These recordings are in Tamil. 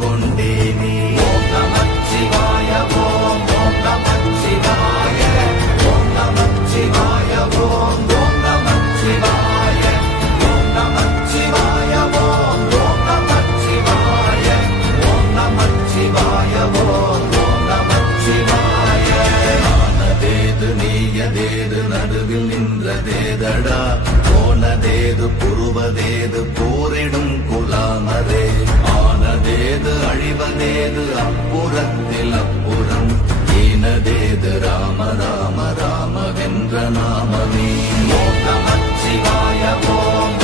கொண்டேனே நமச்சிவாய ஓம் ஓம் நமச்சிவாய ஓம் நமச்சிவாய ஓம் ஓம் நமச்சிவாய ஓம் நமச்சிவாய ஓம் ஓம் நமச்சிவாய ஓம் நமச்சிவாய ஓம் ஓம் நமச்சிவாய ஆனதேது நீயதேது நடுவில் நின்றதேதடா. போனதேது புருவதேது போரிடும் குலாமரே. ஆனதேது அழிவதேது அப்புறத்தில் அப்புறம்? ஈனதேது ராம ராம ராம வென்ற நாமமே. ஓம் நமச்சிவாய ஓம்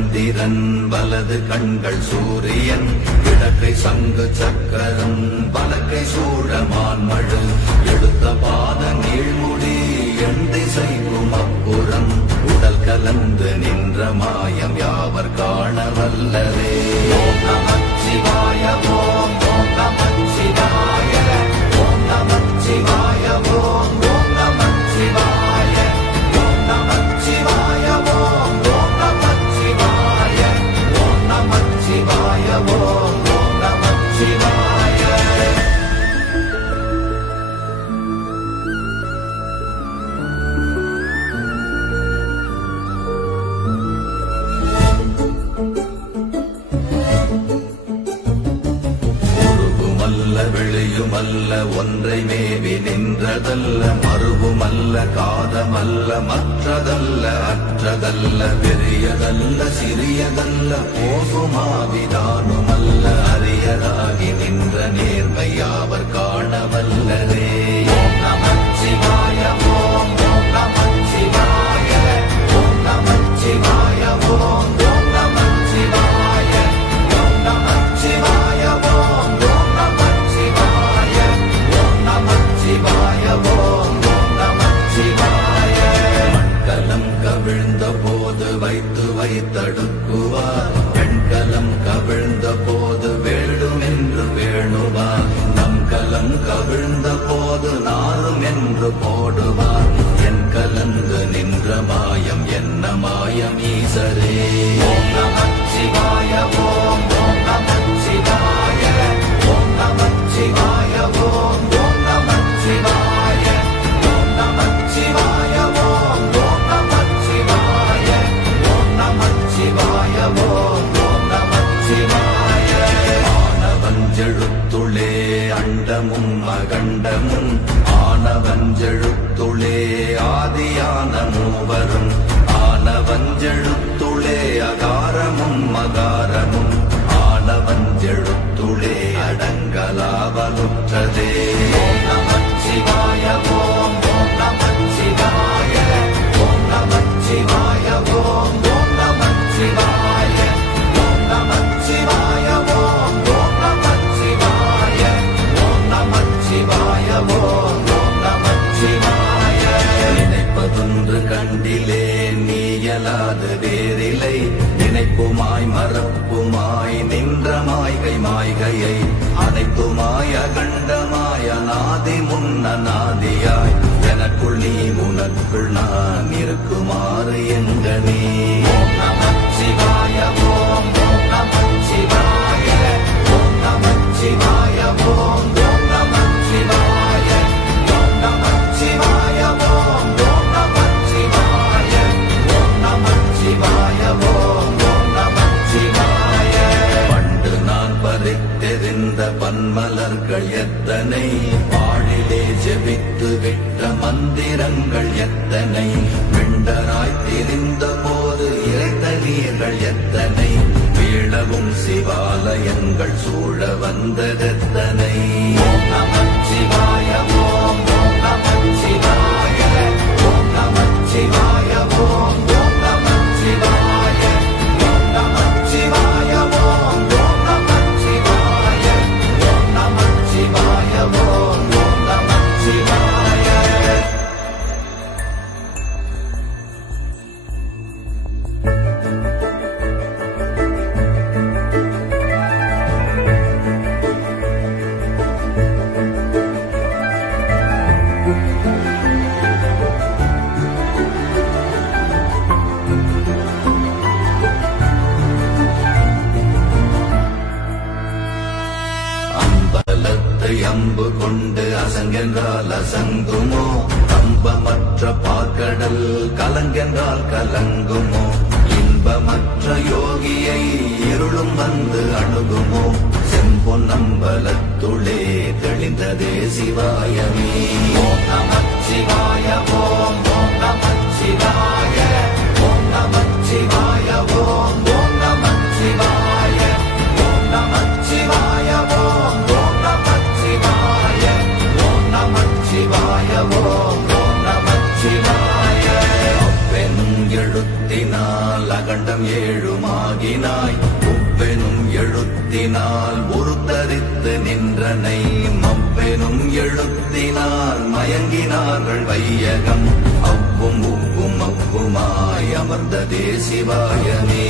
சந்திரன் வலது கண்கள் சூரியன் இடக்கை சங்கு சக்கரம் வலக்கை சூழமான் மழு. எடுத்த பாத நீழ்முடி எண் திசைக்கும் அப்புறம் உடல் கலந்து நின்ற மாயம் யாவர் காண வல்லரே? ஓம் மாவிதானுமல்ல அரியதாகி நின்ற நேர்மையாவர் ஆனவஞ்செழுத்துளே அண்டமும் அகண்டமும் ஆனவஞ்செழுத்துளே ஆதியான மூவரும் ஆனவஞ்செழுத்துளே அகாரமும் மகா believe. சங்குமோ கம்பமற்ற பார்க்கடல் கலங்கென்றால் கலங்குமோ? இன்பமற்ற யோகியை இருளும் வந்து அணுகுமோ? செம்பொன் நம்பலத்துளே தெளிந்ததே சிவாயமே. ஓம் நம சிவாய ஓம். வையகம் அவ்வும் உவ்வும் அவ்வுமாய் அமர்ந்ததே சிவாயனே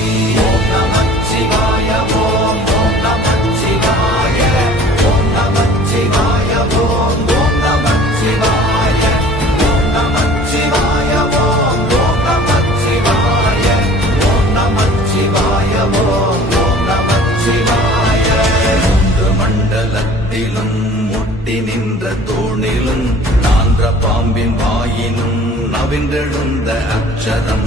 அவன் வாயினும் நவின்றெழுந்த அச்சரம்.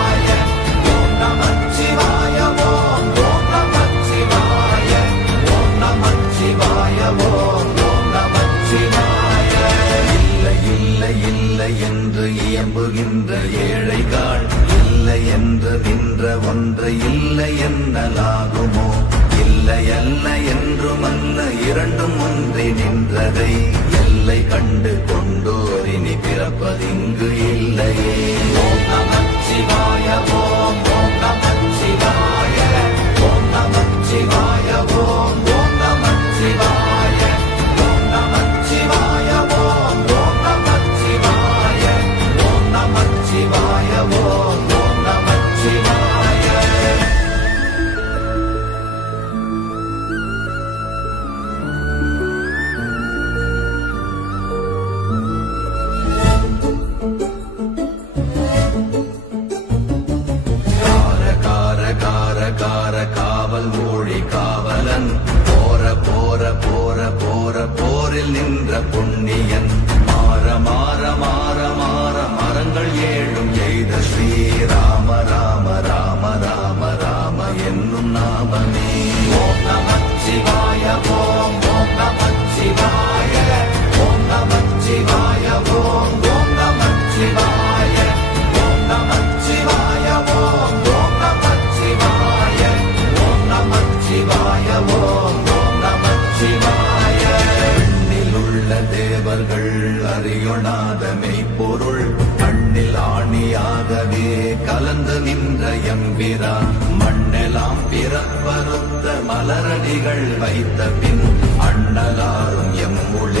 கலந்து நின்ற எம்பிரா மண்ணெல்லாம் பிறப்பருத்த மலரடிகள் வைத்த பின் அண்ணலாரும் எம்முளி